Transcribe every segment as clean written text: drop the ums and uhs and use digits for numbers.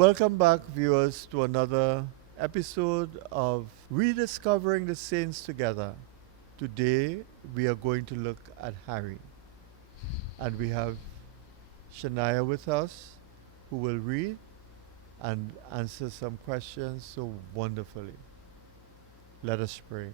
Welcome back, viewers, to another episode of Rediscovering the Saints Together. Today, we are going to look at Harry, and we have Shania with us, who will read and answer some questions so wonderfully. Let us pray.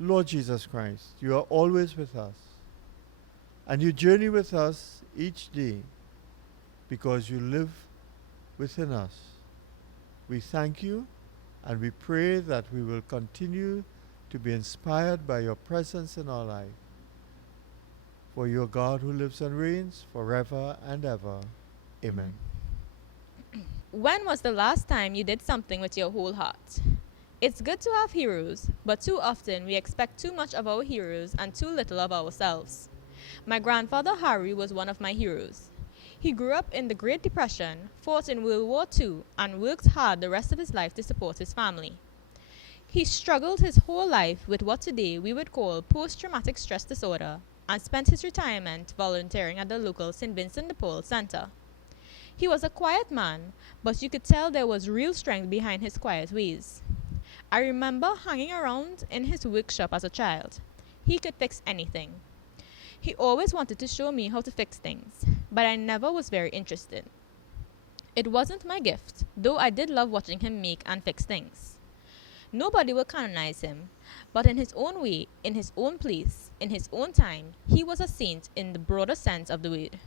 Lord Jesus Christ, you are always with us, and you journey with us each day because you live within us. We thank you and we pray that we will continue to be inspired by your presence in our life. For you are God who lives and reigns forever and ever. Amen. When was the last time you did something with your whole heart? It's good to have heroes, but too often we expect too much of our heroes and too little of ourselves. My grandfather Harry was one of my heroes. He grew up in the Great Depression, fought in World War II, and worked hard the rest of his life to support his family. He struggled his whole life with what today we would call post-traumatic stress disorder and spent his retirement volunteering at the local St. Vincent de Paul Center. He was a quiet man, but you could tell there was real strength behind his quiet ways. I remember hanging around in his workshop as a child. He could fix anything. He always wanted to show me how to fix things, but I never was very interested. It wasn't my gift, though I did love watching him make and fix things. Nobody will canonize him, but in his own way, in his own place, in his own time, he was a saint in the broader sense of the word.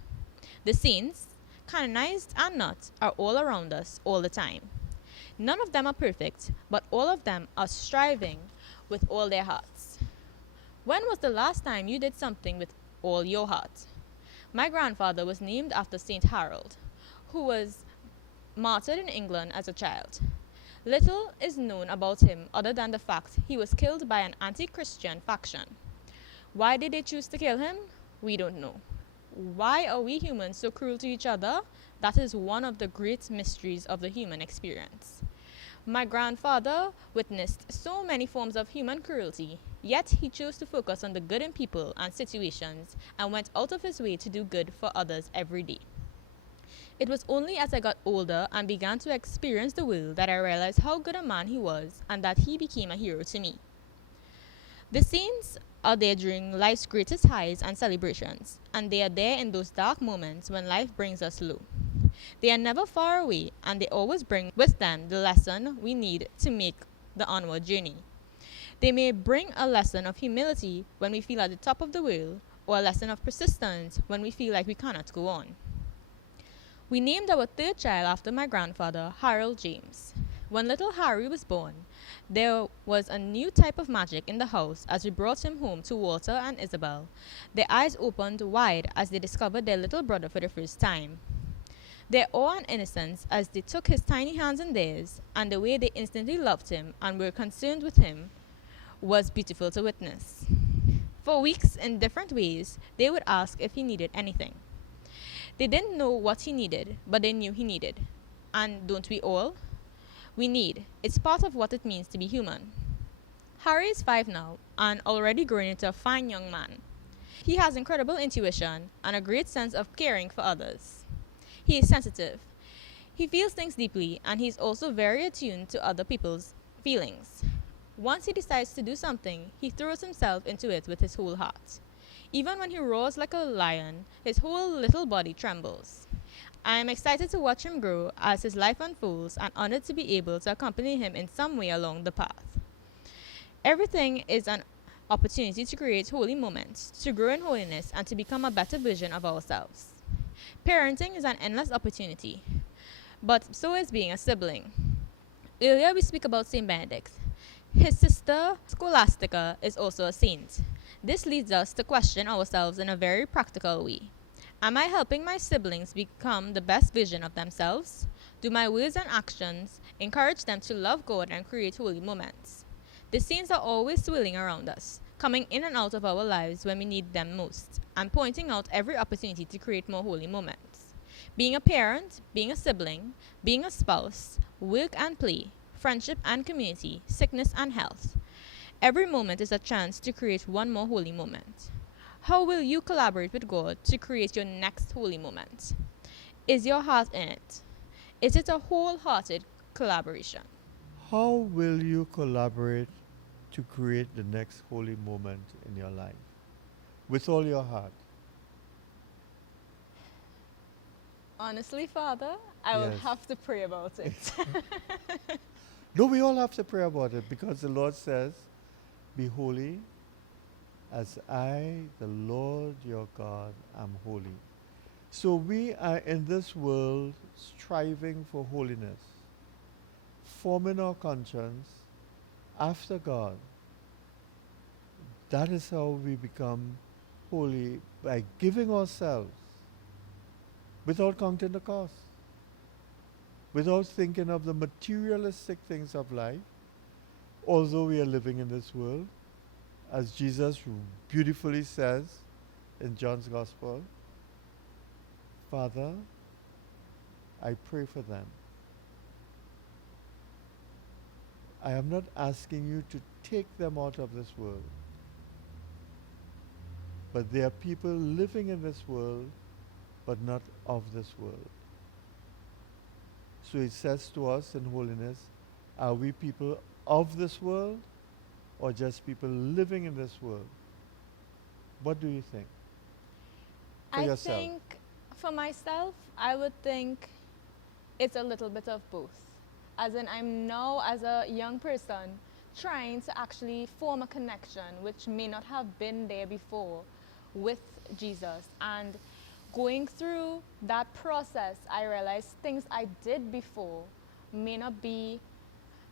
The saints, canonized and not, are all around us all the time. None of them are perfect, but all of them are striving with all their hearts. When was the last time you did something with all your heart? My grandfather was named after Saint Harold, who was martyred in England as a child. Little is known about him other than the fact he was killed by an anti-Christian faction. Why did they choose to kill him? We don't know. Why are we humans so cruel to each other? That is one of the great mysteries of the human experience. My grandfather witnessed so many forms of human cruelty, yet he chose to focus on the good in people and situations and went out of his way to do good for others every day. It was only as I got older and began to experience the world that I realized how good a man he was and that he became a hero to me. The saints are there during life's greatest highs and celebrations, and they are there in those dark moments when life brings us low. They are never far away, and they always bring with them the lesson we need to make the onward journey. They may bring a lesson of humility when we feel at the top of the world, or a lesson of persistence when we feel like we cannot go on. We named our third child after my grandfather, Harold James. When little Harry was born, there was a new type of magic in the house as we brought him home to Walter and Isabel. Their eyes opened wide as they discovered their little brother for the first time. Their awe and innocence as they took his tiny hands in theirs, and the way they instantly loved him and were concerned with him, was beautiful to witness. For weeks, in different ways, they would ask if he needed anything. They didn't know what he needed, but they knew he needed. And don't we all? We need. It's part of what it means to be human. Harry is 5 now, and already grown into a fine young man. He has incredible intuition and a great sense of caring for others. He is sensitive. He feels things deeply, and he is also very attuned to other people's feelings. Once he decides to do something, he throws himself into it with his whole heart. Even when he roars like a lion, his whole little body trembles. I am excited to watch him grow as his life unfolds and honored to be able to accompany him in some way along the path. Everything is an opportunity to create holy moments, to grow in holiness, and to become a better version of ourselves. Parenting is an endless opportunity, but so is being a sibling. Earlier we speak about Saint Benedict. His sister, Scholastica, is also a saint. This leads us to question ourselves in a very practical way. Am I helping my siblings become the best version of themselves? Do my words and actions encourage them to love God and create holy moments? The saints are always swirling around us, coming in and out of our lives when we need them most, and pointing out every opportunity to create more holy moments. Being a parent, being a sibling, being a spouse, work and play, friendship and community, sickness and health. Every moment is a chance to create one more holy moment. How will you collaborate with God to create your next holy moment? Is your heart in it? Is it a wholehearted collaboration? How will you collaborate to create the next holy moment in your life with all your heart? Honestly, Father, I will Yes. have to pray about it. No, we all have to pray about it because the Lord says, be holy as I, the Lord your God, am holy. So we are in this world striving for holiness, forming our conscience after God. That is how we become holy, by giving ourselves without counting the cost, without thinking of the materialistic things of life, although we are living in this world, as Jesus beautifully says in John's Gospel, Father, I pray for them. I am not asking you to take them out of this world, but there are people living in this world, but not of this world. So it says to us in holiness, are we people of this world or just people living in this world? What do you think? For I yourself. think for myself, I would think it's a little bit of both. As in, I'm now, as a young person, trying to actually form a connection which may not have been there before with Jesus. And going through that process, I realized things I did before may not be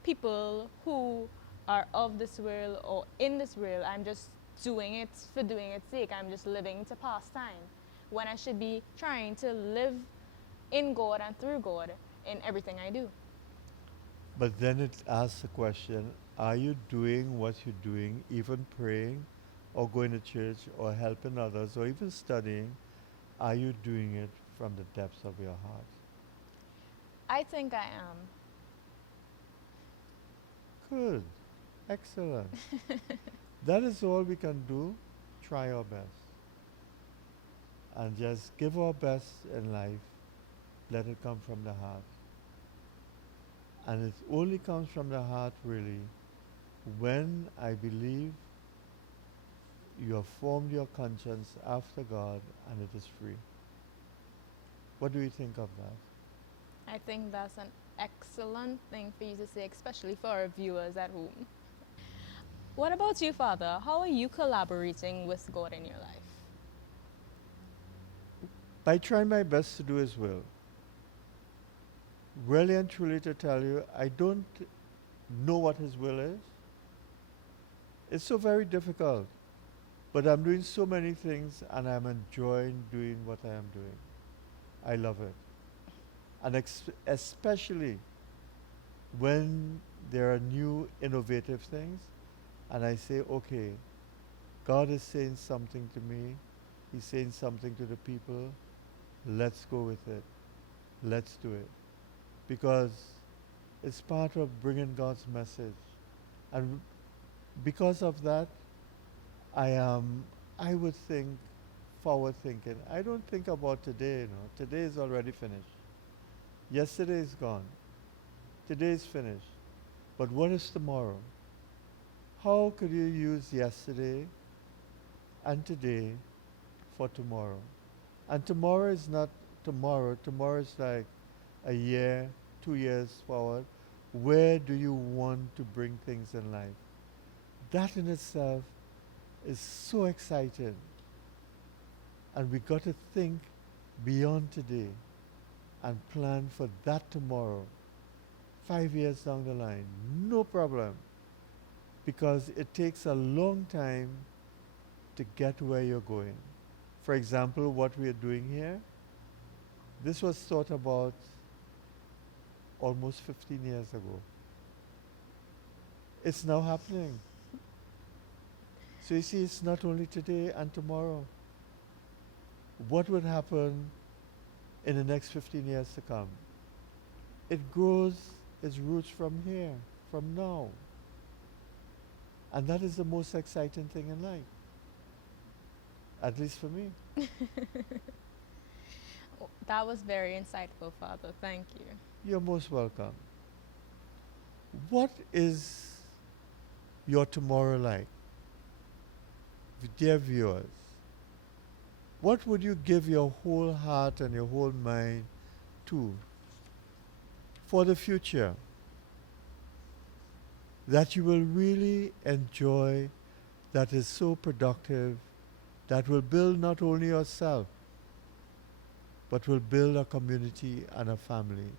people who are of this world or in this world. I'm just doing it for doing its sake. I'm just living to pass time when I should be trying to live in God and through God in everything I do. But then it asks the question, are you doing what you're doing, even praying or going to church or helping others or even studying? Are you doing it from the depths of your heart? I think I am. Good. Excellent. That is all we can do. Try our best. And just give our best in life. Let it come from the heart. And it only comes from the heart, really, when I believe you have formed your conscience after God and it is free. What do you think of that? I think that's an excellent thing for you to say, especially for our viewers at home. What about you, Father? How are you collaborating with God in your life? By trying my best to do His will. Really and truly to tell you, I don't know what His will is. It's so very difficult. But I'm doing so many things and I'm enjoying doing what I am doing. I love it. And especially when there are new innovative things and I say, okay, God is saying something to me, He's saying something to the people, let's go with it. Let's do it. Because it's part of bringing God's message. And because of that, I would think, forward thinking. I don't think about today, Today is already finished. Yesterday is gone. Today is finished. But what is tomorrow? How could you use yesterday and today for tomorrow? And tomorrow is not tomorrow. Tomorrow is like a year, 2 years forward. Where do you want to bring things in life? That in itself is so exciting. And we got to think beyond today and plan for that tomorrow, 5 years down the line. No problem. Because it takes a long time to get where you're going. For example, what we are doing here, this was thought about almost 15 years ago. It's now happening. So you see, it's not only today and tomorrow. What would happen in the next 15 years to come? It grows its roots from here, from now. And that is the most exciting thing in life. At least for me. That was very insightful, Father. Thank you. You're most welcome. What is your tomorrow like? Dear viewers, what would you give your whole heart and your whole mind to for the future that you will really enjoy, that is so productive, that will build not only yourself, but will build a community and a family?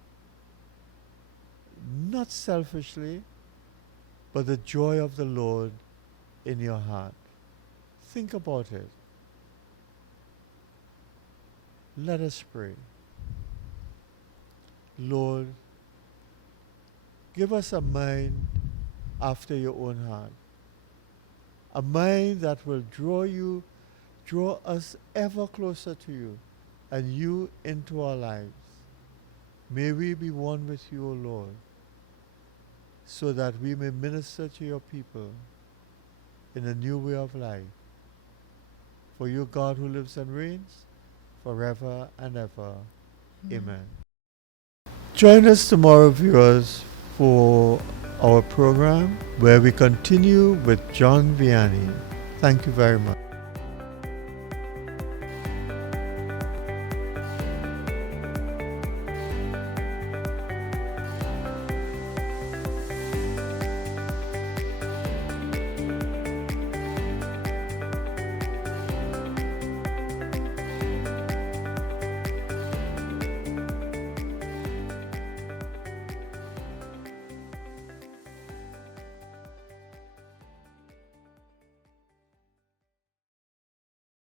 Not selfishly, but the joy of the Lord in your heart. Think about it. Let us pray. Lord, give us a mind after your own heart. A mind that will draw us ever closer to you and you into our lives. May we be one with you, O Lord, so that we may minister to your people in a new way of life. For you, God who lives and reigns forever and ever. Amen. Join us tomorrow, viewers, for our program where we continue with John Vianney. Thank you very much.